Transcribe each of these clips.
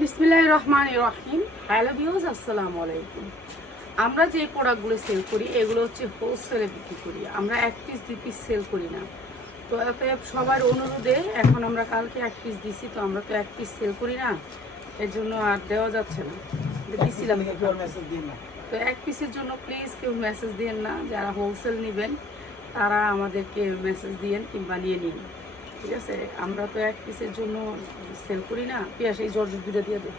বিসমিল্লাহ রহমান রহিম। Hello views আসসালামু আলাইকুম। আমরা যে প্রোডাক্টগুলো সেল করি, এগুলো হচ্ছে হোলসেলে বিক্রি করি। আমরা এক পিস দুই পিস সেল করি না। তো অতএব সবার অনুরোধে, এখন আমরা কালকে এক পিস দিছি, তো আমরা তো এক পিস সেল করি না। এর জন্য আর দেওয়া যাচ্ছে না। দিছিলাম। তো এক পিসের জন্য প্লিজ কেউ মেসেজ দিয়েন না। যারা হোলসেল নেবেন, তারা আমাদেরকে মেসেজ দিয়েন কিংবা নিয়ে নিন। ঠিক আছে? আমরা তো এক পিসের জন্য সেল করি না। পেঁয়াজ এই জর্জের দুটো দিয়ে দে।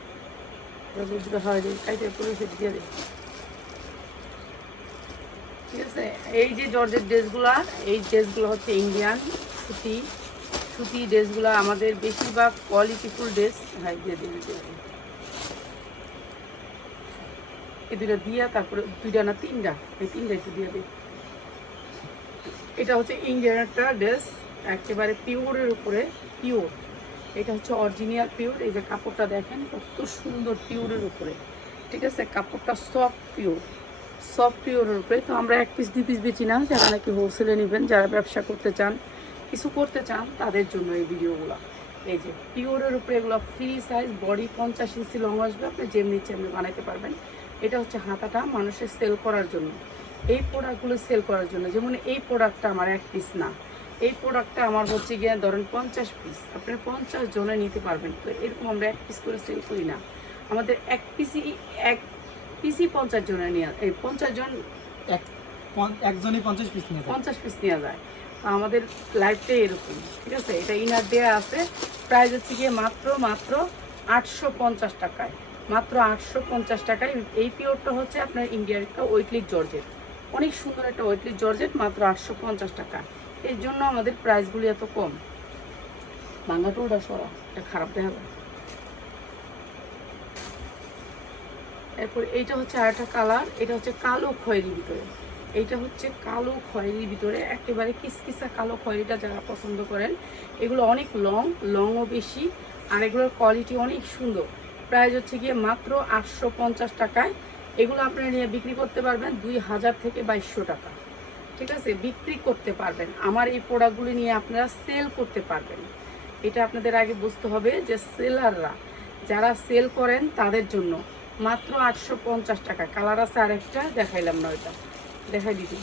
জর্জের দুটো হয় যে কাইতে করে সেটা দিয়ে দে। ঠিক আছে? এই যে জর্জের ড্রেসগুলা, এই ড্রেসগুলো হচ্ছে ইন্ডিয়ান সুতি। সুতি ড্রেসগুলো আমাদের বেশিরভাগ কোয়ালিটিফুল ড্রেস। হয় দিয়ে দিয়ে। এই দুটো দিয়া, তারপরে দুইটা না তিনটা? এই তিনটা একটু দিয়ে দিই এটা হচ্ছে ইন্ডিয়ান একটা ড্রেস। একেবারে পিওরের উপরে পিওর এটা হচ্ছে অরিজিনাল পিওর এই যে কাপড়টা দেখেন, কত সুন্দর পিওরের উপরে। ঠিক আছে? কাপড়টা সফট পিওর সফট পিওরের উপরে। তো আমরা এক পিস দুই পিস বেচি না, যারা নাকি হোলসেলে নেবেন, যারা ব্যবসা করতে চান, কিছু করতে চান, তাদের জন্য এই ভিডিওগুলো। এই যে পিওরের উপরে এগুলো ফ্রি সাইজ বডি পঞ্চাশ ইঞ্চি লং আসবে, আপনি যেমনি চেমনি বানাইতে পারবেন। এটা হচ্ছে হাতাটা মানুষের সেল করার জন্য। এই প্রোডাক্টগুলো সেল করার জন্য। যেমন এই প্রোডাক্টটা আমার এক পিস না। এই প্রোডাক্টটা আমার হচ্ছে গিয়ে ধরেন পঞ্চাশ পিস আপনি পঞ্চাশ জনে নিতে পারবেন। তো এরকম আমরা এক পিস করে সেল করি না। আমাদের এক পিসি এক পিসি পঞ্চাশ জনে নিয়ে এই পঞ্চাশ জন এক একজনই পঞ্চাশ পিস নিয়ে পঞ্চাশ পিস নেওয়া যায়। আমাদের লাইফটাই এরকম ঠিক আছে? এটা ইনার দেওয়া আছে। প্রাইস হচ্ছে গিয়ে মাত্র মাত্র আটশো পঞ্চাশ টাকায়। মাত্র আটশো পঞ্চাশ টাকায়। এই পিওরটা হচ্ছে আপনার ইন্ডিয়ার একটা ওয়েটলিক জর্জেট অনেক সুন্দর একটা ওয়েটলিক জর্জেট মাত্র আটশো পঞ্চাশ টাকা এর জন্য আমাদের প্রাইসগুলি এত কম। বাংলাটা ওটা সরা, এটা খারাপ দেখা যায় এরপর এইটা হচ্ছে আরেকটা কালার এটা হচ্ছে কালো খয়েরির ভিতরে। এইটা হচ্ছে কালো খয়েরির ভিতরে, একেবারে কিসকিসা কালো খয়েরিটা যারা পছন্দ করেন, এগুলো অনেক লং লংও বেশি, আর এগুলোর কোয়ালিটি অনেক সুন্দর। প্রাইস হচ্ছে গিয়ে মাত্র আটশো পঞ্চাশ টাকায়। এগুলো আপনারা নিয়ে বিক্রি করতে পারবেন দুই হাজার থেকে বাইশশো টাকা। ঠিক আছে? বিক্রি করতে পারবেন। আমার এই প্রোডাক্টগুলি নিয়ে আপনারা সেল করতে পারবেন। এটা আপনাদের আগে বুঝতে হবে যে সেলাররা যারা সেল করেন তাদের জন্য মাত্র আটশো পঞ্চাশ টাকা। কালার আছে আরেকটা দেখাইলাম না ওইটা। দেখাই দিচ্ছি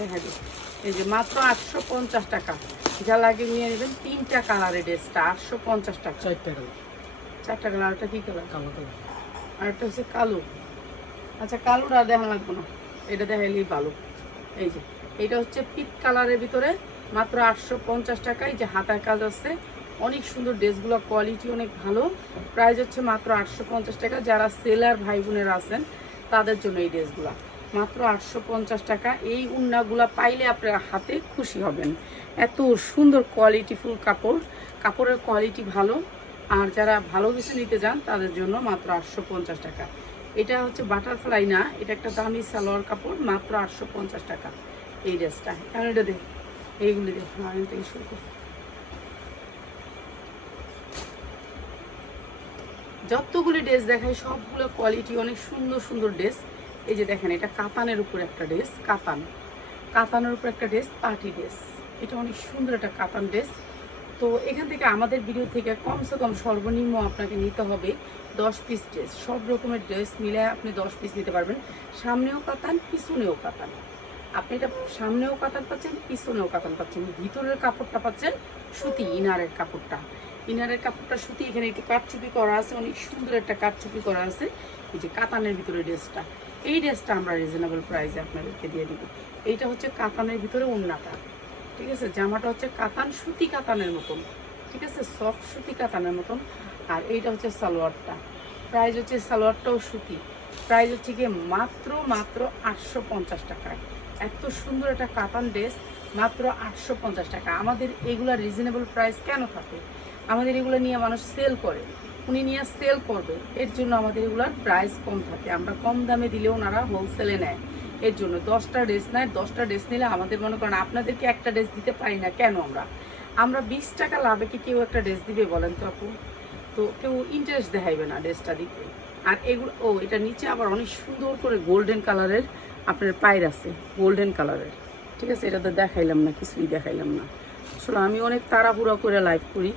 দেখাই দিই এই যে মাত্র আটশো পঞ্চাশ টাকা। যা লাগে নিয়ে নেবেন। তিনটা কালারের ড্রেসটা আটশো পঞ্চাশ টাকা। চারটে কালার চারটা কালার কালারটা কী কালার কালো কালার আর একটা হচ্ছে কালো। আচ্ছা কালোটা দেখা লাগবে না। এটা দেখাইলেই ভালো। এই যে, এটা হচ্ছে পিট কালারের ভিতরে মাত্র আটশো পঞ্চাশ টাকায় যে হাতার কাজ আছে, অনেক সুন্দর ড্রেসগুলো, কোয়ালিটি অনেক ভালো। প্রাইস হচ্ছে মাত্র আটশো পঞ্চাশ টাকা। যারা সেলার ভাই বোনেরা আছেন, তাদের জন্য এই ড্রেসগুলো। মাত্র আটশো পঞ্চাশ টাকা। এই উন্নাগুলা পাইলে আপনারা হাতে খুশি হবেন। এত সুন্দর কোয়ালিটিফুল কাপড়। কাপড়ের কোয়ালিটি ভালো। আর যারা ভালো কিছু নিতে চান, তাদের জন্য মাত্র আটশো পঞ্চাশ টাকা। এটা হচ্ছে বাটারফ্লাই না, এটা একটা দামি সালোয়ার কাপড়, মাত্র আটশো পঞ্চাশ টাকা। এই ড্রেসটা এখন এটা দেখ, এইগুলি দেখ আমি থেকে শুরু করি। যতগুলি ড্রেস দেখাই, সবগুলো কোয়ালিটি অনেক সুন্দর সুন্দর ড্রেস। এই যে দেখেন, এটা কাতানের উপর একটা ড্রেস, কাতান। কাতানের উপর একটা ড্রেস, পার্টি ড্রেস। এটা অনেক সুন্দর একটা কাতান ড্রেস। তো এখান থেকে আমাদের ভিডিও থেকে কমসে কম সর্বনিম্ন আপনাকে নিতে হবে দশ পিস ড্রেস সব রকমের ড্রেস মিলে আপনি দশ পিস নিতে পারবেন। সামনেও কাতান, পিছনেও কাতান। আপনি এটা সামনেও কাতান পাচ্ছেন, পিছনেও কাতান পাচ্ছেন। ভিতরের কাপড়টা পাচ্ছেন, সুতি, ইনারের কাপড়টা। ইনারের কাপড়টা, সুতি, এখানে একটু কাটচুপি করা আছে, অনেক সুন্দর একটা কাটচুপি করা আছে। এই যে কাতানের ভিতরে ড্রেসটা এই ড্রেসটা আমরা রিজনেবল প্রাইসে আপনাদেরকে দিয়ে দিব। এইটা হচ্ছে কাতানের ভিতরে ওন্নাটা। ঠিক আছে? জামাটা হচ্ছে কাতান, সুতি কাতানের মতন। ঠিক আছে? সফট সুতি কাতানের মতন। আর এইটা হচ্ছে সালোয়ারটা। প্রাইস হচ্ছে সালোয়ারটাও সুতি। প্রাইস হচ্ছে গিয়ে মাত্র মাত্র আটশো পঞ্চাশ টাকায়। এত সুন্দর একটা কাতান ড্রেস, মাত্র আটশো পঞ্চাশ টাকা। আমাদের এগুলা রিজনেবল প্রাইস কেন থাকে? আমাদের এগুলো নিয়ে মানুষ সেল করে। উনি নিয়ে সেল করবে। এর জন্য আমাদের এগুলোর প্রাইস কম থাকে। আমরা কম দামে দিলেও ওনারা হোলসেলে নেয়। এর জন্য দশটা ড্রেস নেয়, দশটা ড্রেস নিলে আমাদের মনে করেন আপনাদেরকে একটা ড্রেস দিতে পারি না। কেন আমরা? আমরা বিশ টাকা লাভে কি কেউ একটা ড্রেস দিবে বলেন তো আপু? তো কেউ ইন্টারেস্ট দেখাইবে না ড্রেসটা দিতে আর এগুলো ও এটা নিচে আবার অনেক সুন্দর করে গোল্ডেন কালারের আপনার পায়ের আছে গোল্ডেন কালারের ঠিক আছে এটা তো দেখাইলাম না কিছুই দেখাইলাম না। আসলে আমি অনেক তাড়াহুড়া করে লাইভ করি।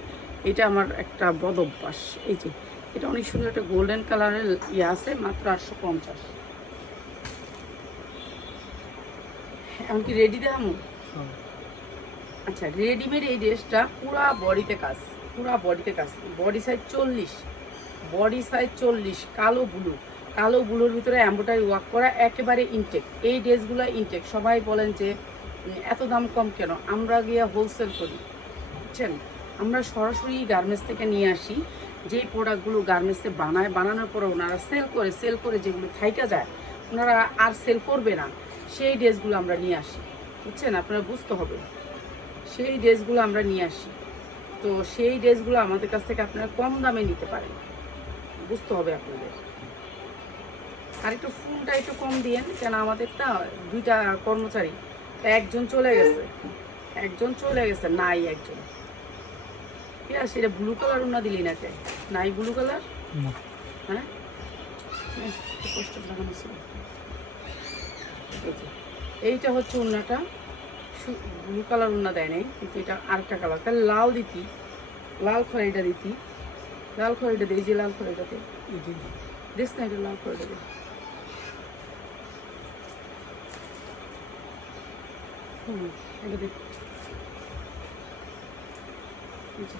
এটা আমার একটা বদ অভ্যাস। এই যে এটা অনেক সুন্দর একটা গোল্ডেন কালারের ইয়ে আছে মাত্র আটশো পঞ্চাশ। এমনকি রেডি দেখামো? আচ্ছা রেডিমেড এই ড্রেসটা পুরা বডিতে কাজ। পুরা বডিতে কাজ বডি সাইজ চল্লিশ। বডি সাইজ চল্লিশ, কালো ব্লু কালো ব্লুর ভিতরে এম্বোটারি ওয়ার্ক করা একেবারে ইনটেক এই ড্রেসগুলো ইনটেক সবাই বলেন যে এত দাম কম কেন? আমরা গিয়ে হোলসেল করি। বুঝছেন? আমরা সরাসরি গার্মেন্টস থেকে নিয়ে আসি। যে প্রোডাক্টগুলো গার্মেন্টসে বানায়, বানানোর পরে ওনারা সেল করে সেল করে যেগুলো থাইকা যায়, ওনারা আর সেল করবে না। সেই ড্রেসগুলো আমরা নিয়ে আসি। বুঝছেন? আপনারা বুঝতে হবে। সেই ড্রেসগুলো আমরা নিয়ে আসি। তো সেই ড্রেসগুলো আমাদের কাছ থেকে আপনারা কম দামে নিতে পারেন। বুঝতে হবে আপনাদের। আর একটু ফুলটা একটু কম দিয়েন কেন আমাদের তা দুইটা কর্মচারী তা একজন চলে গেছে। একজন চলে গেছে নাই একজন। ঠিক আছে এটা ব্লু কালার না দিলি না নাই ব্লু কালার হ্যাঁ? কষ্ট লাগানো ছিল। এইটা হচ্ছে উন্নাটা ব্লু কালার উন্না দেয় নাই কিন্তু এটা আরেকটা কালার তাহলে লাল দিতি লাল খড়িটা দিতি। লাল খড়িটা দিই যে লাল খড়িটাতে এই দেখ না এটা লাল যে,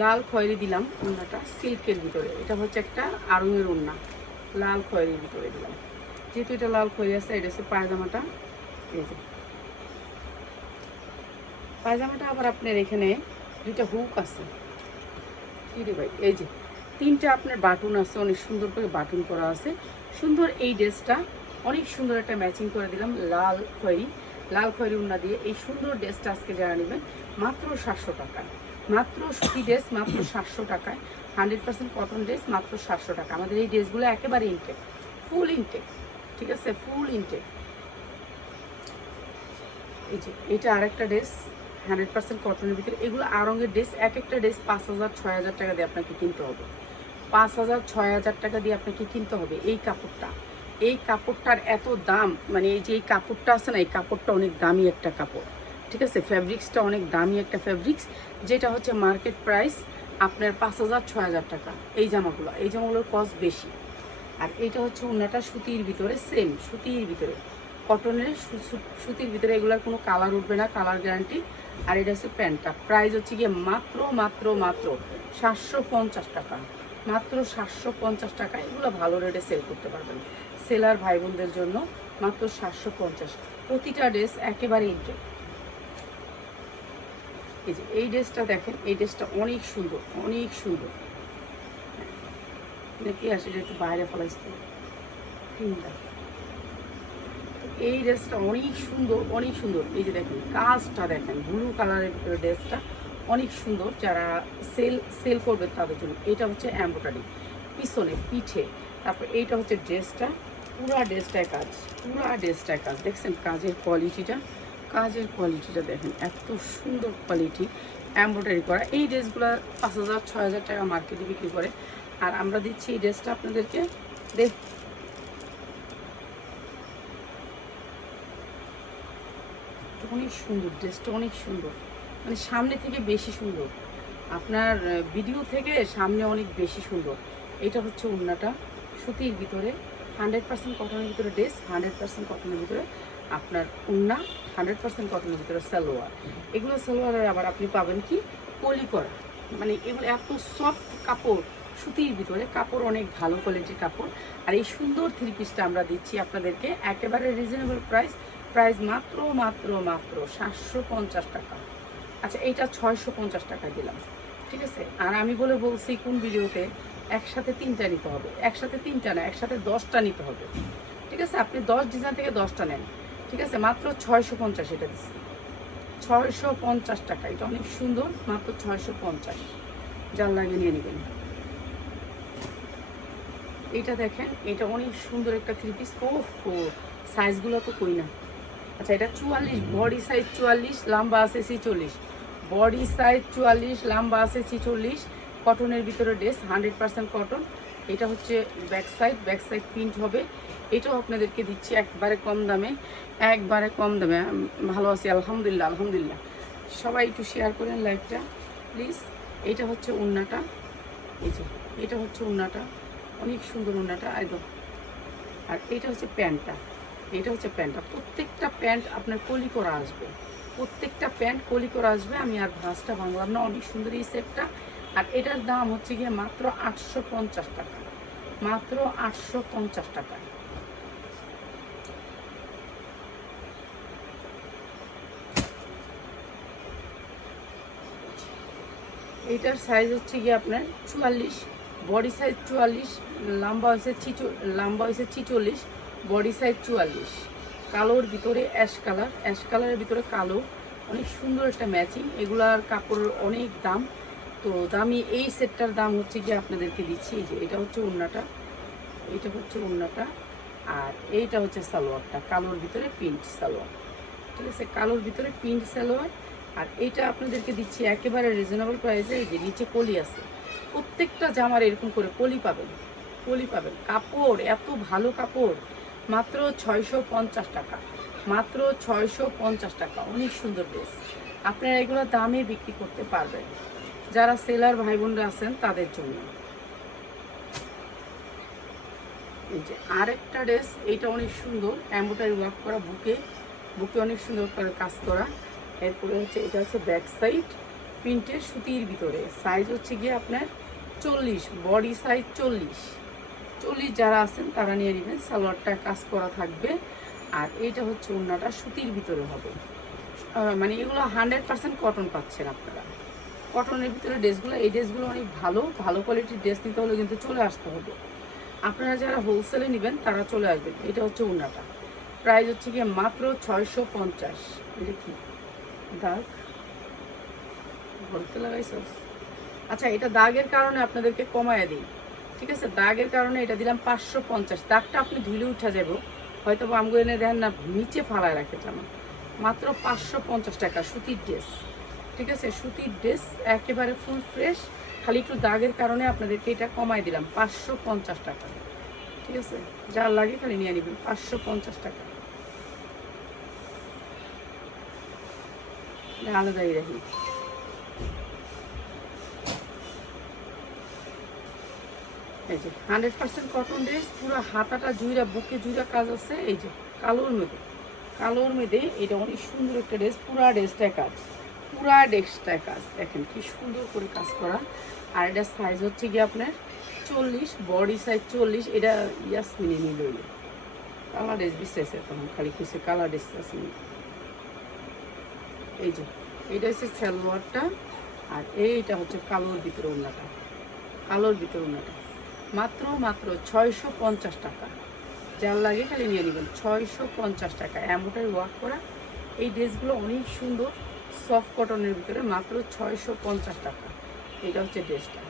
লাল খয়েরি দিলাম উন্নাটা সিল্কের ভিতরে। এটা হচ্ছে একটা আড়ঙের উন্না লাল খয়েরির ভিতরে দিলাম। যেহেতু এটা লাল খয়েরি আছে এটা হচ্ছে পায়জামাটা। এই যে পায়জামাটা আবার আপনার এখানে দুইটা হুক আছে। কি রে ভাই? এই যে, তিনটা আপনার বাটন আছে, অনেক সুন্দর করে বাটন করা আছে। সুন্দর এই ড্রেসটা অনেক সুন্দর একটা ম্যাচিং করে দিলাম, লাল খয়েরি। লাল খয়েরি উন্না দিয়ে এই সুন্দর ড্রেসটা আজকে যারা নেবেন, মাত্র সাতশো টাকা। মাত্র সুতি ড্রেস, মাত্র সাতশো টাকায়। হান্ড্রেড পার্সেন্ট কটন ড্রেস, মাত্র সাতশো টাকা। আমাদের এই ড্রেসগুলো একেবারে ইনটেক ফুল ইনটেক ঠিক আছে? ফুল ইনটেক এই যে, এটা আরেকটা ড্রেস। হান্ড্রেড পার্সেন্ট কটনের ভিতরে। এগুলো আরঙের ড্রেস এক একটা ড্রেস পাঁচ হাজার, ছয় হাজার টাকা দিয়ে আপনাকে কিনতে হবে। পাঁচ হাজার, ছয় হাজার টাকা দিয়ে আপনাকে কিনতে হবে এই কাপড়টা। এই কাপড়টার এত দাম মানে এই যে এই কাপড়টা আছে না, এই কাপড়টা অনেক দামি একটা কাপড়। ঠিক আছে? ফ্যাব্রিক্সটা অনেক দামি একটা ফ্যাব্রিক্স, যেটা হচ্ছে মার্কেট প্রাইস আপনার পাঁচ হাজার, ছয় হাজার টাকা। এই জামাগুলো, এই জামাগুলোর কস্ট বেশি। আর এইটা হচ্ছে উন্নাটা সুতির ভিতরে সেম সুতির ভিতরে। কটনের সুতির ভিতরে এগুলোর কোনো কালার উঠবে না কালার গ্যারান্টি আর এটা হচ্ছে প্যান্টটা। প্রাইস হচ্ছে গিয়ে মাত্র মাত্র মাত্র সাতশো পঞ্চাশ টাকা। মাত্র সাতশো পঞ্চাশ টাকা। এগুলো ভালো রেটে সেল করতে পারবেন। সেলার ভাই বোনদের জন্য মাত্র সাতশো পঞ্চাশ। প্রতিটা ড্রেস একেবারে ইন্টেক এই যে, এই ড্রেসটা দেখেন, এই ড্রেসটা অনেক সুন্দর অনেক সুন্দর। দেখি আসে যে একটু বাইরে ফলাইছে তিনটা। এই ড্রেসটা অনেক সুন্দর অনেক সুন্দর। এই যে দেখেন, কাজটা দেখেন ব্লু কালারের ড্রেসটা অনেক সুন্দর। যারা সেল সেল করবে তাদের জন্য, এটা হচ্ছে এম্ব্রয়ডারি পিছনে পিঠে, তারপর এইটা হচ্ছে ড্রেসটা। পুরা ড্রেসটায় কাজ, পুরা ড্রেসটায় কাজ। দেখছেন কাজের কোয়ালিটিটা কাজের কোয়ালিটিটা দেখেন, এত সুন্দর কোয়ালিটি এম্ব্রয়ডারি করা। এই ড্রেসগুলো পাঁচ হাজার, ছয় হাজার টাকা মার্কেটে বিক্রি করে। আর আমরা দিচ্ছি এই ড্রেসটা আপনাদেরকে, দেখ অনেক সুন্দর ড্রেসটা অনেক সুন্দর। মানে সামনে থেকে বেশি সুন্দর। আপনার ভিডিও থেকে সামনে অনেক বেশি সুন্দর। এটা হচ্ছে উন্নাটা সুতির ভিতরে হান্ড্রেড পার্সেন্ট কটনের ভিতরে ড্রেস হান্ড্রেড পার্সেন্ট কটনের ভিতরে আপনার উন্না হান্ড্রেড পার্সেন্ট কটনের ভিতরে সালোয়ার। এগুলো সালোয়ারের আবার আপনি পাবেন কি? পলি করা। মানে এগুলো এত সফট কাপড়, সুতির ভিতরে কাপড় অনেক ভালো কোয়ালিটির কাপড়। আর এই সুন্দর থ্রি পিসটা আমরা দিচ্ছি আপনাদেরকে একেবারে রিজনেবল প্রাইস প্রাইস মাত্র মাত্র মাত্র সাতশো পঞ্চাশ টাকা। আচ্ছা এইটা ছয়শো পঞ্চাশ টাকা দিলাম, ঠিক আছে? আর আমি বলে বলছি, কোন ভিডিওতে? একসাথে তিনটা নিতে হবে। একসাথে তিনটা না, একসাথে দশটা নিতে হবে। ঠিক আছে? আপনি দশ ডিজাইন থেকে দশটা নেন। ঠিক আছে? মাত্র ছয়শো পঞ্চাশ এটা দিচ্ছি। ছয়শো পঞ্চাশ টাকা। এটা অনেক সুন্দর, মাত্র ছয়শো পঞ্চাশ। জাল লাগিয়ে নিয়ে নেবেন। এটা দেখেন, এটা অনেক সুন্দর একটা থ্রি পিস। ও সাইজগুলো তো কই না। আচ্ছা এটা চুয়াল্লিশ, বডি সাইজ চুয়াল্লিশ, লম্বা আছে ছিচল্লিশ। বডি সাইজ চুয়াল্লিশ, লম্বা আছে ছিচল্লিশ। কটনের ভিতরে ড্রেস হান্ড্রেড পার্সেন্ট কটন এটা হচ্ছে back side back side print হবে। এটাও আপনাদেরকে দিচ্ছি একবারে কম দামে, একবারে কম দামে। ভালো আছি, আলহামদুলিল্লাহ আলহামদুলিল্লাহ। সবাই একটু শেয়ার করেন লাইভটা প্লিজ এটা হচ্ছে উন্নাটা। এই যে, এটা হচ্ছে উন্নাটা। অনেক সুন্দর উন্নাটা একদম আর এটা হচ্ছে প্যান্টটা। এটা হচ্ছে প্যান্টটা। প্রত্যেকটা প্যান্ট আপনার কলি করা আসবে। প্রত্যেকটা প্যান্ট কলি করা আসবে, আমি আর ভাঁজটা ভাঙলাম না। অনেক সুন্দর এই সেটটা। আর এটার দাম হচ্ছে গিয়ে মাত্র আটশো পঞ্চাশ টাকা। মাত্র আটশো পঞ্চাশ টাকা। এইটার সাইজ হচ্ছে গিয়ে আপনার চুয়াল্লিশ বডি সাইজ চুয়াল্লিশ, লম্বা হয়েছে ছিচু, লম্বা হয়েছে ছিচল্লিশ। বডি সাইজ চুয়াল্লিশ। কালোর ভিতরে অ্যাশ কালার, অ্যাশ কালারের ভিতরে কালো। অনেক সুন্দর একটা ম্যাচিং। এগুলার কাপড়ের অনেক দাম। তো দামি এই সেটটার দাম হচ্ছে গিয়ে আপনাদেরকে দিচ্ছি। যে এটা হচ্ছে উন্নাটা এইটা হচ্ছে উন্নাটা আর এইটা হচ্ছে সালোয়ারটা। কালোর ভিতরে প্রিন্ট সালোয়ার। ঠিক আছে? কালোর ভিতরে প্রিন্ট সালোয়ার। আর এইটা আপনাদেরকে দিচ্ছি একেবারে রিজনেবল প্রাইসে এই যে নিচে কলি আছে। প্রত্যেকটা জামার এরকম করে কলি পাবেন। কলি পাবেন। কাপড়, এত ভালো কাপড়। মাত্র ছয়শো পঞ্চাশ টাকা। মাত্র ছয়শো পঞ্চাশ টাকা। অনেক সুন্দর ড্রেস আপনারা এগুলো দামে বিক্রি করতে পারবেন। যারা সেলার ভাই বোনরা আছেন, তাদের জন্য। যে আরেকটা ড্রেস এইটা অনেক সুন্দর। এম্বোটারি ওয়ার্ক করা, বুকে বুকে অনেক সুন্দর করে কাজ করা। এরপরে হচ্ছে, এটা হচ্ছে ব্যাক সাইড প্রিন্টের সুতির ভিতরে। সাইজ হচ্ছে গিয়ে আপনার চল্লিশ বডি সাইজ চল্লিশ। চল্লিশ যারা আছেন, তারা নিয়ে নেবেন। সালোয়ারটা কাজ করা থাকবে। আর এইটা হচ্ছে ওড়নাটা সুতির ভিতরে হবে। মানে এগুলো হান্ড্রেড পার্সেন্ট কটন পাচ্ছেন আপনারা। কটনের ভিতরে ড্রেসগুলো, এই ড্রেসগুলো অনেক ভালো ভালো কোয়ালিটির ড্রেস নিতে হলে কিন্তু চলে আসতে হবে। আপনারা যারা হোলসেলে নেবেন, তারা চলে আসবেন। এটা হচ্ছে ওড়নাটা। প্রাইস হচ্ছে গিয়ে মাত্র ছয়শো পঞ্চাশ। এটা কি? দাগ? বলতে লাগাইছস আচ্ছা এটা দাগের কারণে আপনাদেরকে কমায় দিই। ঠিক আছে, দাগের কারণে এটা দিলাম পাঁচশো পঞ্চাশ। দাগটা আপনি ধুলে উঠা যাব। হয়তো আমগো এনে দেন না, নিচে ফালায় রাখে জামা মাত্র পাঁচশো পঞ্চাশ টাকা সুতির ড্রেস। ঠিক আছে, সুতির ড্রেস একেবারে ফুল ফ্রেশ খালি একটু দাগের কারণে আপনাদেরকে এটা কমায় দিলাম, পাঁচশো পঞ্চাশ টাকা। ঠিক আছে যার লাগে খালি নিয়ে নেবেন, পাঁচশো পঞ্চাশ টাকা। আলাদাই রাখি এই যে হান্ড্রেড পার্সেন্ট কটন ড্রেস পুরো হাতাটা জুইরা, বুকে জুইরা কাজ আছে, এই যে, কালোর মেয়েদের কালোর মেয়েদের এটা অনেক সুন্দর একটা ড্রেস পুরা ড্রেসটায় কাজ। পুরা ড্রেসটায় কাজ। দেখেন কি সুন্দর করে কাজ করা। আর এটা সাইজ হচ্ছে গিয়ে আপনার চল্লিশ বডি সাইজ চল্লিশ, এটা ইয়াসমিনে নিল কালার ড্রেস বিশ্বাসে তখন খালি কিছু কালার ড্রেস আছে। এই যে এইটা হচ্ছে সালোয়ারটা, আর এইটা হচ্ছে কালোর ভিতরে ওনাটা কালোর ভিতরে ওনাটা মাত্র মাত্র ছয়শো পঞ্চাশ টাকা। যার লাগে খালি নিয়ে নেবেন। ছয়শো পঞ্চাশ টাকা। এমনটাই ওয়ার্ক করা। এই ড্রেসগুলো অনেক সুন্দর। সফট কটনের ভিতরে মাত্র ছয়শো পঞ্চাশ টাকা। এটা হচ্ছে ড্রেসটা।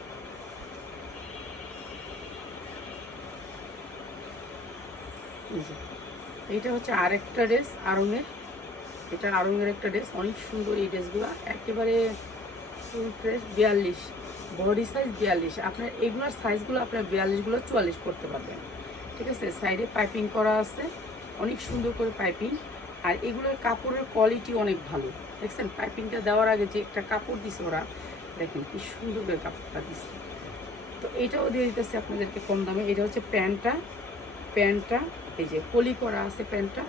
এই এইটা হচ্ছে আরেকটা ড্রেস, আরঙের। এটা আরঙের একটা ড্রেস। অনেক সুন্দর এই ড্রেসগুলো। একেবারে ফুল ফ্রেশ, বিয়াল্লিশ। বডি সাইজ বিয়াল্লিশ। আপনার এগুলোর সাইজগুলো আপনার বিয়াল্লিশগুলো চুয়াল্লিশ করতে পারবেন ঠিক আছে? সাইডে পাইপিং করা আছে। অনেক সুন্দর করে পাইপিং আর এগুলোর কাপড়ের কোয়ালিটি অনেক ভালো। দেখছেন? পাইপিংটা দেওয়ার আগে যে একটা কাপড় দিছে ওরা, দেখেন কি সুন্দর করে কাপড়টা দিছে। তো এটাও দিয়ে দিতেছে আপনাদেরকে কম দামে। এটা হচ্ছে প্যান্টটা। প্যান্টটা, এই যে কলি করা আছে প্যান্টটা।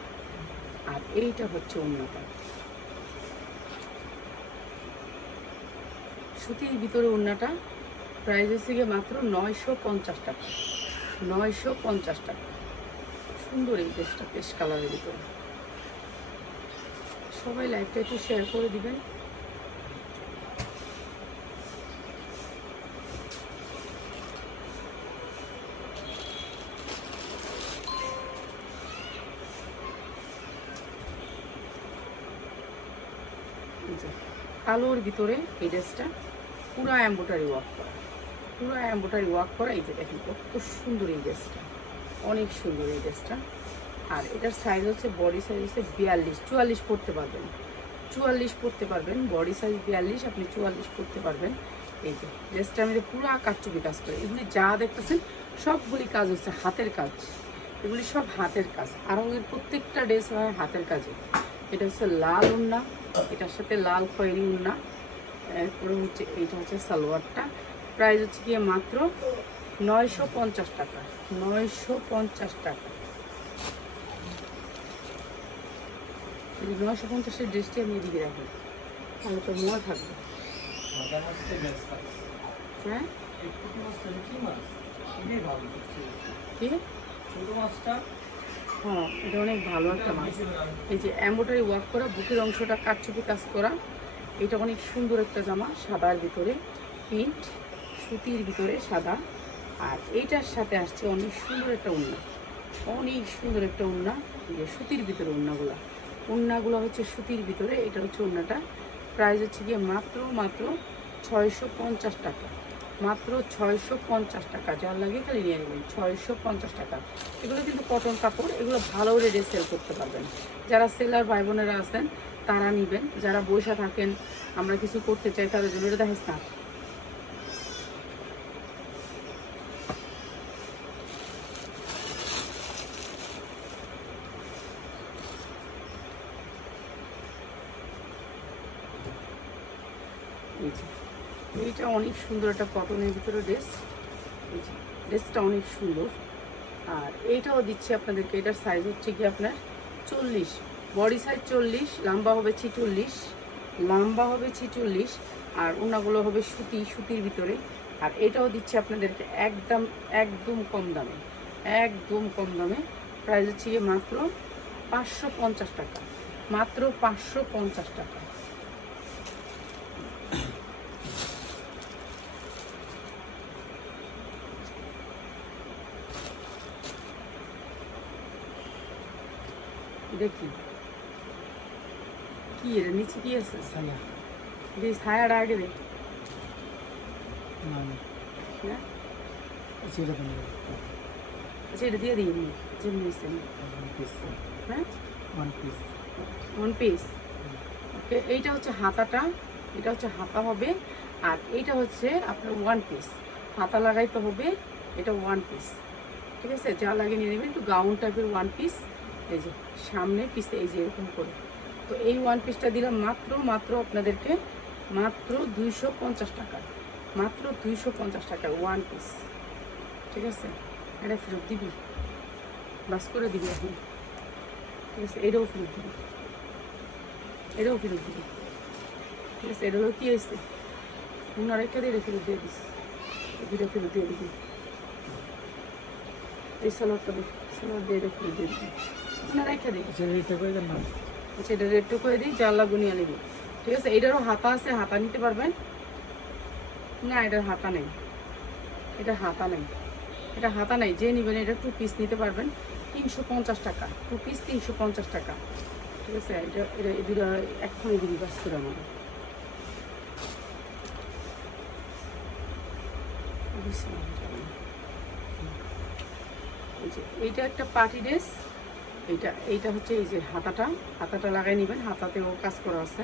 আর এইটা হচ্ছে অন্যটা সুতির ভিতরে ওড়নাটা প্রাইস হচ্ছে গিয়ে মাত্র নয়শো পঞ্চাশ টাকা। নয়শো পঞ্চাশ টাকা। সুন্দর এই ড্রেসটা পেশ কালারের ভিতরে। সবাই লাইভটা একটু শেয়ার করে দিবেন। কালোর ভিতরে এই ড্রেসটা। পুরো এম্বোটারি ওয়ার্ক করা। পুরো এম্বোটারি ওয়ার্ক করা, এই যে দেখেন কত সুন্দর এই ড্রেসটা অনেক সুন্দর এই ড্রেসটা আর এটার সাইজ হচ্ছে বডি সাইজ হচ্ছে বিয়াল্লিশ, চুয়াল্লিশ পরতে পারবেন। চুয়াল্লিশ পরতে পারবেন বডি সাইজ বিয়াল্লিশ, আপনি চুয়াল্লিশ পরতে পারবেন। এই যে ড্রেসটা আমি পুরো কাটচুপি কাজ করে। এগুলি যা দেখতেছেন, সবগুলি কাজ হচ্ছে হাতের কাজ। এগুলি সব হাতের কাজ। আরঙের প্রত্যেকটা ড্রেস হয় হাতের কাজে। এটা হচ্ছে লাল উন্না, এটার সাথে লাল খয়েরি উন্না। এরপরে হচ্ছে এইটা হচ্ছে সালোয়ারটা। প্রাইস হচ্ছে গিয়ে মাত্র নয়শো পঞ্চাশ টাকা, নয়শো পঞ্চাশ টাকা। নয়শো পঞ্চাশের ড্রেসটি আমি এদিকে রাখি তাহলে তো মনে থাকবে। হ্যাঁ? হ্যাঁ এটা অনেক ভালো একটা মাছ। এই যে এম্বোটারি ওয়ার্ক করা, বুকের অংশটা কাটচুপি কাজ করা। এটা অনেক সুন্দর একটা জামা, সাদার ভিতরে প্রিন্ট, সুতির ভিতরে সাদা। আর এইটার সাথে আসছে অনেক সুন্দর একটা উন্না অনেক সুন্দর একটা উন্না যে সুতির ভিতরে উন্নাগুলো উন্নাগুলো হচ্ছে সুতির ভিতরে, এটা হচ্ছে উন্নাটা প্রাইস হচ্ছে গিয়ে মাত্র মাত্র ছয়শো পঞ্চাশ টাকা। মাত্র ছয়শো পঞ্চাশ টাকা, যার লাগে খালি নিয়ে নেবেন, ছয়শো পঞ্চাশ টাকা। এগুলো কিন্তু কটন কাপড়, এগুলো ভালো রেটে সেল করতে পারবেন। যারা সেলার ভাই বোনেরা আছেন তারা নিবেন, যারা বসে থাকেন, আমরা কিছু করতে চাই, তাদের জন্য এটা দেখিস না এইটা অনেক সুন্দর একটা কটনের ভিতরে ড্রেস ড্রেসটা অনেক সুন্দর। আর এইটাও দিচ্ছি আপনাদেরকে, এটার সাইজ হচ্ছে কি আপনার চল্লিশ। বডি সাইজ চল্লিশ, লম্বা হবে ছিচল্লিশ, লম্বা হবে ছিচল্লিশ, আর ওনাগুলো হবে সুতি, সুতির ভিতরে। আর এটাও দিচ্ছে আপনাদেরকে একদম একদম কম দামে, একদম কম দামে। প্রাইস হচ্ছে মাত্র পাঁচশো পঞ্চাশ টাকা, মাত্র পাঁচশো পঞ্চাশ টাকা। দেখি। কি এর নিচে কি আছে ছায়া। যে ছায়াটা আগে দে। হ্যাঁ আচ্ছা, এটা দিয়ে দিই piece, হ্যাঁ one piece। One piece okay এইটা হচ্ছে হাতাটা এটা হচ্ছে হাতা হবে আর এইটা হচ্ছে আপনার ওয়ান পিস হাতা লাগাইতে হবে এটা ওয়ান পিস ঠিক আছে? যা লাগিয়ে নিয়ে নেবেন একটু গাউন টাইপের ওয়ান পিস এই যে সামনে পিস এই যে এরকম করে। তো এই ওয়ান পিসটা দিলাম মাত্র মাত্র আপনাদেরকে মাত্র দুইশো পঞ্চাশ টাকা। মাত্র দুইশো পঞ্চাশ টাকা ওয়ান পিস ঠিক আছে? এটা ফেরত দিবি? বাস করে দিবি এখন। ঠিক আছে? এটাও ফেরত দিবি। এটাও ফেরত দিবি। ঠিক আছে? এটা হলো কি হয়েছে? ওনার একটা দিয়ে এটা ফেরত দিয়ে দিস। এই দুটো ফেরত দিয়ে দিবি। এই সালোয়ারটা দে। সালোয়ার দিয়ে এটা ফেরত দিয়ে দিবি। ওনার একটা দিই আচ্ছা, এটা রেটটু করে দিই জানলা গুনিয়া নিবি। ঠিক আছে? এটারও হাতা আছে হাতা নিতে পারবেন? না এটার হাতা নেই। এটা হাতা নেই। এটা হাতা নেই যে নেবেন এটা টু পিস নিতে পারবেন। তিনশো পঞ্চাশ টাকা। টু পিস তিনশো পঞ্চাশ টাকা। ঠিক আছে? এটা এটা এই দুটো এক্ষুনি দিবি বাস করে আমার। এইটা একটা পার্টি ড্রেস। এইটা এইটা হচ্ছে এই যে হাতাটা। হাতাটা লাগাই নেবেন, হাতাতেও কাজ করা আছে।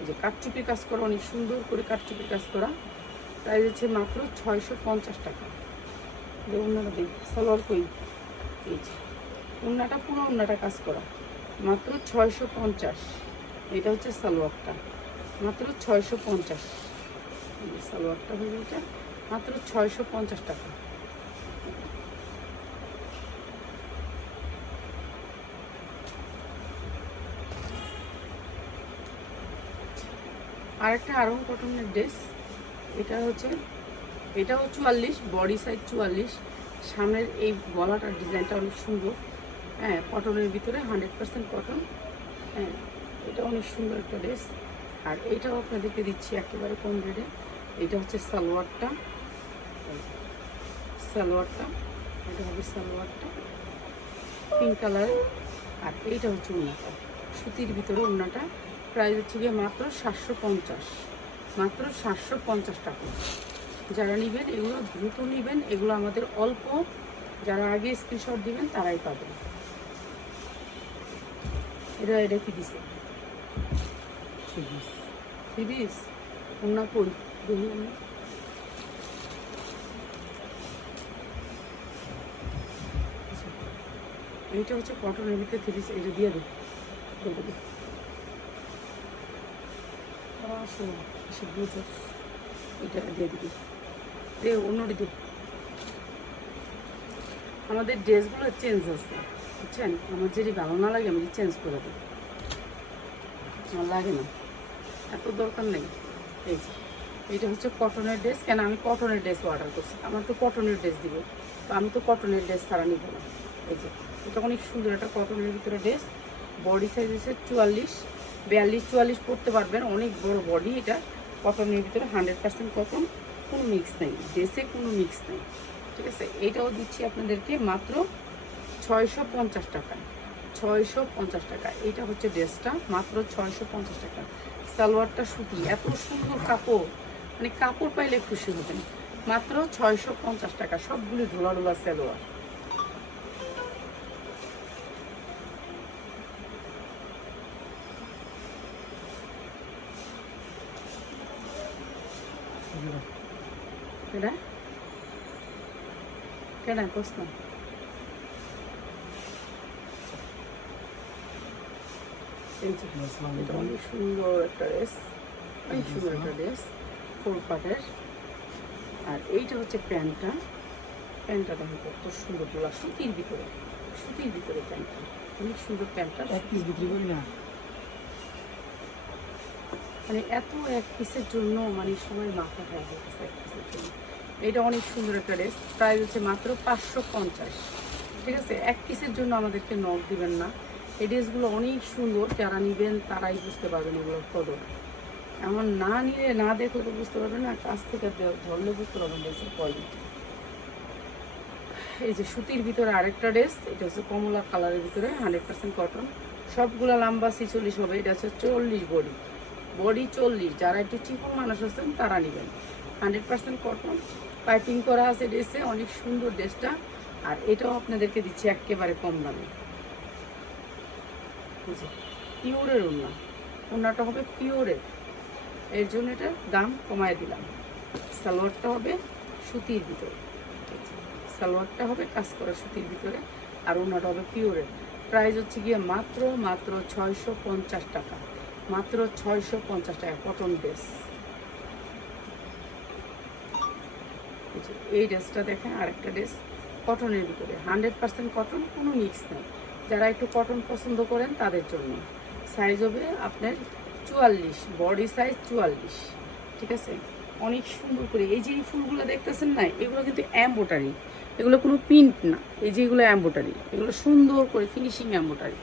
এই যে কাঠচুপি কাজ করা, অনেক সুন্দর করে কাঠচুপি কাজ করা। প্রাইস হচ্ছে মাত্র ছয়শো পঞ্চাশ টাকা। যে উন্নাটা দিই সালোয়ার কই। এই যে উন্নাটা পুরো উন্নাটা কাজ করা। মাত্র ছয়শো পঞ্চাশ। এটা হচ্ছে সালোয়ারটা। মাত্র ছয়শো পঞ্চাশ। সালোয়ারটা হয়ে এটা মাত্র ছয়শো পঞ্চাশ টাকা। আরং কটনের ড্রেস এটা হচ্ছে, এটাও চুয়াল্লিশ বডি সাইজ চুয়াল্লিশ। সামনের এই গলাটার ডিজাইনটা অনেক সুন্দর। হ্যাঁ কটনের ভিতরে হান্ড্রেড পার্সেন্ট কটন হ্যাঁ এটা অনেক সুন্দর একটা ড্রেস আর এটাও আপনাদেরকে দিচ্ছি একেবারে কম রেটে এটা হচ্ছে সালোয়ারটা। সালোয়ারটা, এটা হবে সালোয়ারটা। পিঙ্ক কালার আর এইটা হচ্ছে উন্নাটা সুতির ভিতরে উন্নাটা প্রাইস হচ্ছে গিয়ে মাত্র সাতশো পঞ্চাশ। মাত্র সাতশো পঞ্চাশ টাকা। যারা নেবেন এগুলো দ্রুত নেবেন এগুলো আমাদের অল্প। যারা আগে স্ক্রিনশট দিবেন তারাই পাবেন। এটা এটা কি দিছে? কই? দেখি আমি। আচ্ছা। এইটা হচ্ছে কটনের ভিতরে থ্রিস এটা দিয়ে দে আসো এসে এটা দিয়ে অন্যটি আমাদের ড্রেসগুলো চেঞ্জ আছে, বুঝছেন? আমার যদি ভালো না লাগে, আমি চেঞ্জ করে দিই আমার লাগে না। এত দরকার নেই। এই যে, এটা হচ্ছে কটনের ড্রেস কেন, আমি কটনের ড্রেস অর্ডার করছি। আমার তো কটনের ড্রেস দিব। তো আমি তো কটনের ড্রেস ছাড়া নিব না। এই যে, এটা অনেক সুন্দর একটা কটনের ভিতরে ড্রেস বডি সাইজ হচ্ছে চুয়াল্লিশ। বিয়াল্লিশ, চুয়াল্লিশ পরতে পারবেন। অনেক বড় বডি এটা। কটনের ভিতরে হান্ড্রেড পার্সেন্ট কটন। কোনো মিক্স নেই। ড্রেসে কোনো মিক্স নেই। ঠিক আছে? এটাও দিচ্ছি আপনাদেরকে মাত্র ছয়শো পঞ্চাশ টাকা। ছয়শো পঞ্চাশ টাকা। এটা হচ্ছে ড্রেসটা মাত্র ছয়শো পঞ্চাশ টাকা। সালোয়ারটা সুতি। এত সুন্দর কাপড়। মানে কাপড় পাইলে খুশি হবেন। মাত্র ছয়শো পঞ্চাশ টাকা। সবগুলি ধোলা ধোলা সালোয়ার। কেডা কেডা এই এটা অনেক সুন্দর একটা ড্রেস অনেক সুন্দর একটা ড্রেস ফুল পাটের আর এইটা হচ্ছে প্যান্টটা প্যান্টটা দেখো কত সুন্দর তোলা সুতির ভিতরে সুতির ভিতরে প্যান্টটা অনেক সুন্দর প্যান্টটা এক পিস বিক্রি করি না মানে এত এক পিসের জন্য মানে সবাই মাথা খারাপ এক পিসের জন্য। এটা অনেক সুন্দর একটা ড্রেস প্রাইস হচ্ছে মাত্র পাঁচশো পঞ্চাশ। ঠিক আছে? এক পিসের জন্য আমাদেরকে নখ দিবেন না। এই ড্রেসগুলো অনেক সুন্দর। যারা নেবেন তারাই বুঝতে পারবেন এগুলো কদর এমন না নিলে, না দেখলে তো বুঝতে পারবেন না। কাছ থেকে ধরলে বুঝতে পারবেন ড্রেসের কোয়ালিটি এই যে সুতির ভিতরে আরেকটা ড্রেস এটা হচ্ছে কমলা কালারের ভিতরে হান্ড্রেড পার্সেন্ট কটন সবগুলো লম্বা ছিচল্লিশ হবে। এটা হচ্ছে চল্লিশ বডি বডি চল্লিশ, যারা একটু চিকন মানুষ আছেন তারা নেবেন। হান্ড্রেড পার্সেন্ট কটন, পাইপিং করা আছে ড্রেসে, অনেক সুন্দর ড্রেসটা। আর এটাও আপনাদেরকে দিচ্ছি একেবারে কম দামে। পিওরের ওড়না। ওড়নাটা হবে পিওরের। এর জন্য এটা দাম কমায় দিলাম। সালোয়ারটা হবে সুতির ভিতরে। সালোয়ারটা হবে কাজ করা সুতির ভিতরে। আর ওড়নাটা হবে পিওরের। প্রাইস হচ্ছে গিয়ে মাত্র মাত্র ছয়শো পঞ্চাশ টাকা। মাত্র ছয়শো পঞ্চাশ টাকা কটন ড্রেস এই ড্রেসটা দেখেন, আরেকটা ড্রেস কটনের ভিতরে হান্ড্রেড পার্সেন্ট কটন কোনো মিক্স নেই। যারা একটু কটন পছন্দ করেন, তাদের জন্য। সাইজ হবে আপনার চুয়াল্লিশ বডি সাইজ চুয়াল্লিশ। ঠিক আছে? অনেক সুন্দর করে। এই যে এই ফুলগুলো দেখতেছেন না, এগুলো কিন্তু অ্যাম্বোটারি এগুলো কোনো প্রিন্ট না। এই যে এগুলো অ্যাম্বোটারি এগুলো সুন্দর করে ফিনিশিং অ্যাম্বোটারি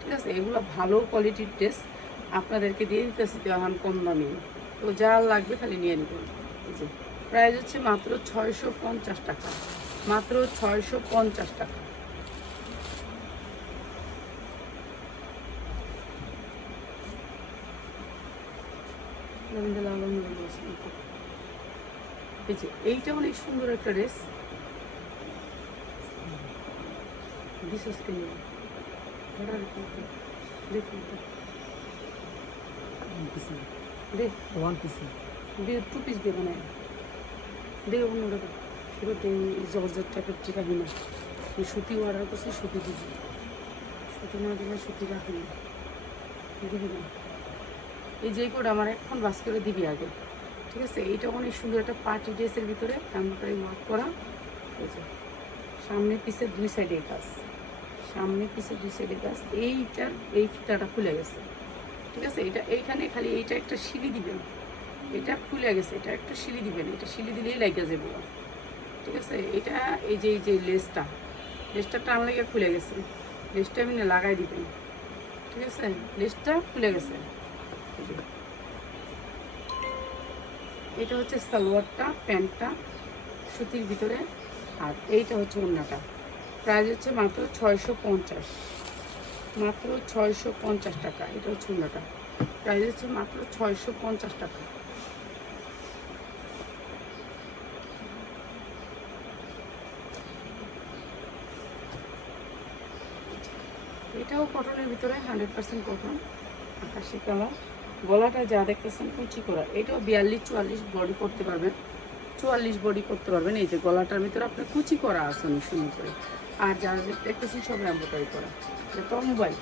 ঠিক আছে? এগুলো ভালো কোয়ালিটির ড্রেস আপনাদেরকে দিয়ে দিতেছি দেওয়ান কম দামে। তো যা লাগবে খালি নিয়ে নেবেন প্রাইস হচ্ছে মাত্র ছয়শো পঞ্চাশ টাকা। মাত্র ছয়শো পঞ্চাশ টাকা। এইটা অনেক সুন্দর একটা ড্রেস। বিশেষ করে দেখুন। দে ওয়ান পিস দে টু পিস দে বানায় দে ফেরত এই জর্জের টাইপের ঠিক আছে না আমি সুতি অর্ডার করছি সুতি দিবি সুতি না দিলে সুতি রাখি দিবি না এই যে কোড আমার এখন বাস করে দিবি আগে ঠিক আছে এইটা অনেক সুন্দর একটা পার্টি ড্রেসের ভিতরে এমনটাই ওয়ার্ক করা যে সামনে পিছে দুই সাইডে কাজ সামনে পিছে দুই সাইডে কাজ এইটার এই ফিতাটা খুলে গেছে ঠিক আছে? এটা এইখানে খালি এইটা একটা সিঁড়ি দিবেন। এটা খুলে গেছে, এটা একটা সিঁড়ি দিবেন। এটা সিঁড়ি দিলেই লাগে যাবে ঠিক আছে? এটা এই যে এই যে লেসটা লেসটা টান লেগে খুলে গেছে। লেসটা আপনি লাগাই দিবেন। ঠিক আছে? লেসটা খুলে গেছে। এটা হচ্ছে সালোয়ারটা, প্যান্টটা, সুতির ভিতরে। আর এইটা হচ্ছে ওড়নাটা। প্রাইস হচ্ছে মাত্র ছয়শো পঞ্চাশ। মাত্র ছয়শো পঞ্চাশ টাকা, এটা হচ্ছে ওড়নাটা প্রাইস হচ্ছে মাত্র ছয়শো পঞ্চাশ টাকা। এটাও কটনের ভিতরে হান্ড্রেড পার্সেন্ট কটন আকাশি কালার। গলাটা যা দেখতেছেন কুচি করা, এটাও বিয়াল্লিশ চুয়াল্লিশ বডি করতে পারবেন। চুয়াল্লিশ বডি করতে পারবেন, এই যে গলাটার ভিতরে আপনার কুচি করা অনেক সুন্দর করে। আর যারা দেখতেছেন সব এম্বোটারি করা। এটা মোবাইল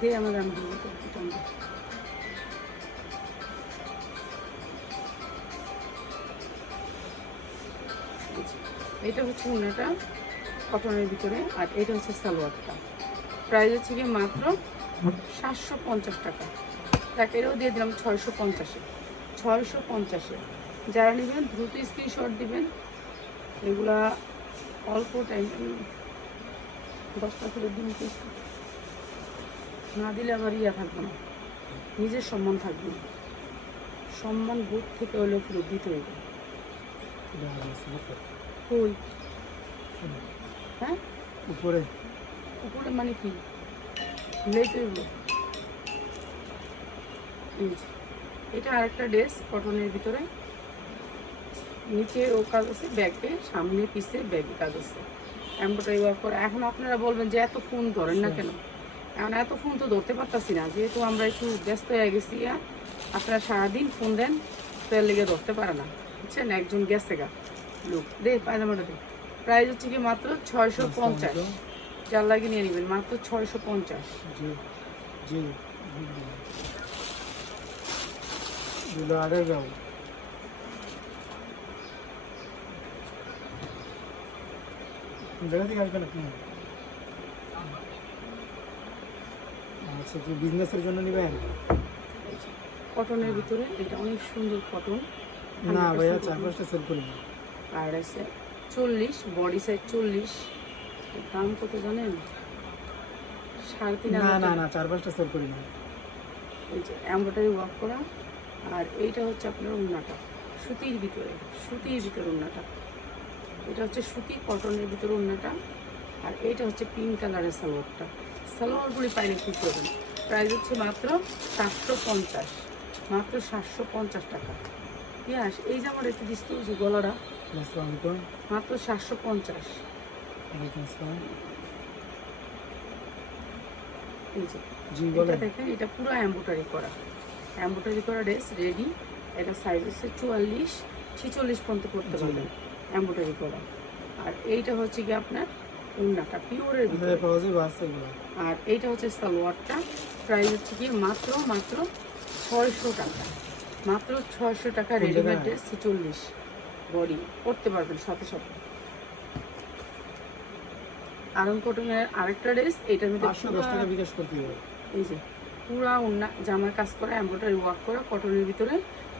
দে আমার এম্বোটারি এটা হচ্ছে উন্নাটা কটনের ভিতরে, আর এটা হচ্ছে সালোয়ারটা। প্রাইস হচ্ছে গিয়ে মাত্র সাতশো পঞ্চাশ টাকা। এটাও দিয়ে দিলাম ছয়শো পঞ্চাশে। ছয়শো পঞ্চাশে। যারা নেবেন দ্রুত স্ক্রিনশট দিবেন। এগুলা অল্প টাইম দশটা করে দিন না দিলে আবার ইয়া থাকবে না। নিজের সম্মান থাকবে না। সম্মান বোধ থেকে হলেও ফেরত দিতে হইবে কই? হ্যাঁ? উপরে। উপরে মানে কি? লেট হইব এটা আরেকটা ড্রেস কটনের ভিতরে। নিচে ও কাজ আছে ব্যাগে সামনে পিছে ব্যাগে কাজ আছে। এম্ব্রয়ডারি ওয়ার্ক করা। এখন আপনারা বলবেন যে এত ফোন ধরেন না কেন? এখন এত ফোন তো ধরতে পারতাছি না যেহেতু আমরা একটু ব্যস্ত হয়ে গেছি আপনারা সারাদিন ফোন দেন তো এর লেগে ধরতে পারে না। বুঝছেন? একজন গেছে গা লোক। দে পায়জামাটা দে। প্রাইস হচ্ছে কি মাত্র ছয়শো পঞ্চাশ। চার লাগে নিয়ে নেবেন মাত্র ছয়শো পঞ্চাশ। জি জি দিলো আরে যাও জায়গা থেকে আসবে না কি আচ্ছা কি বিজনেসের জন্য নেবেন। কটনের ভিতরে এটা অনেক সুন্দর কটন না ভাইয়া চার পাঁচটা সেল করি না। আর আছে চল্লিশ বডি সাইজ চল্লিশ। দাম কত জানেন? সাড়ে তিন না না না চার পাঁচটা সেল করি না। এই যে এমব্রয়ডারি ওয়ার্ক করা। আর এইটা হচ্ছে আপনার উন্নাটা সুতির ভিতরে সুতির ভিতরে উন্নাটা এটা হচ্ছে সুতি কটনের ভিতরে উন্নাটা আর এইটা হচ্ছে পিঙ্ক কালারের সালোয়ারটা। সালোয়ারগুলি পাইলে কী করবেন? প্রাইস হচ্ছে মাত্র সাতশো পঞ্চাশ। মাত্র সাতশো পঞ্চাশ টাকা। ইয়াস এই যে আমার একটু দিস তো যে গলাটা। মাত্র সাতশো পঞ্চাশ। দেখেন এটা পুরো এম্ব্রয়ডারি করা। এম্ব্রয়ডারি করা ড্রেস রেডি এটা সাইজ হচ্ছে চুয়াল্লিশ ছিচল্লিশ পর্যন্ত করতে। পারবেন। এম্ব্রয়ডারি করা। আর এইটা হচ্ছে কি আপনার উন্নাটা পিওরের ভিতরে। পাওয়া যায় বাস এগুলো আর এইটা হচ্ছে সালোয়ারটা। প্রাইস হচ্ছে কি মাত্র মাত্র ছয়শো টাকা। মাত্র ছয়শো টাকা রেডিমেড? ড্রেস ছিচল্লিশ বডি। করতে পারবেন সাথে সাথে। আরং কটনের আরেকটা ড্রেস এটার মধ্যে টাকা বিকাশ করতে হবে। এই যে পুরা উন্না জামার কাজ করা এমব্রয়ডারি ওয়ার্ক করা কটনের ভিতরে।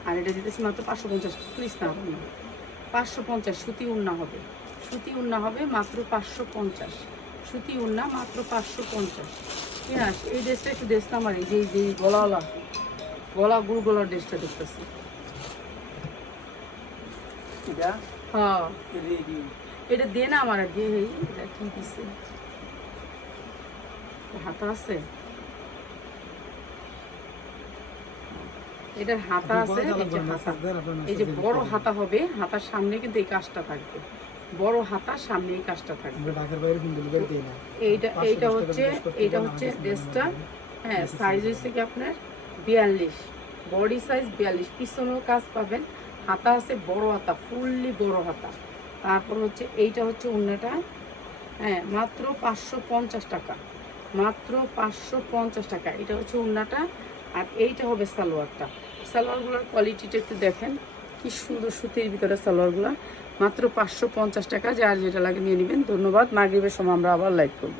আর এটা দিতেছি মাত্র পাঁচশো পঞ্চাশ প্লিজ না। পাঁচশো পঞ্চাশ সুতি উন্না হবে। সুতি উন্না হবে মাত্র পাঁচশো পঞ্চাশ। সুতি উন্না মাত্র পাঁচশো পঞ্চাশ। ঠিক আছে? এই ড্রেসটা একটু ড্রেস আমার এই যে যে গলাওয়ালা গলা গুড় গলার ড্রেসটা দেখতেছি। এটা? হ্যাঁ। এটা দে না আমার এই এটা কি দিছে? হাতা আছে? এটার হাতা আছে এই যে বড় হাতা হবে হাতার সামনে কিন্তু এই কাজটা থাকবে। বড় হাতা সামনে এই কাজটা থাকবে। এইটা এইটা হচ্ছে এইটা হচ্ছে ড্রেসটা হ্যাঁ সাইজ হচ্ছে কি আপনার? বিয়াল্লিশ। বডি সাইজ বিয়াল্লিশ। পিছনেও কাজ পাবেন। হাতা আছে বড় হাতা ফুললি বড় হাতা। তারপর হচ্ছে এইটা হচ্ছে উন্নাটা হ্যাঁ মাত্র পাঁচশো পঞ্চাশ টাকা। মাত্র পাঁচশো পঞ্চাশ টাকা। এটা হচ্ছে উন্নাটা আর এইটা হবে সালোয়ারটা। সালোয়ারগুলোর কোয়ালিটিটা একটু দেখেন, কি সুন্দর সুতির ভিতরে সালোয়ারগুলো। মাত্র পাঁচশো পঞ্চাশ টাকা, যার যেটা লাগে নিয়ে নেবেন। ধন্যবাদ। মাগরিবের সময় আমরা আবার লাইক করব।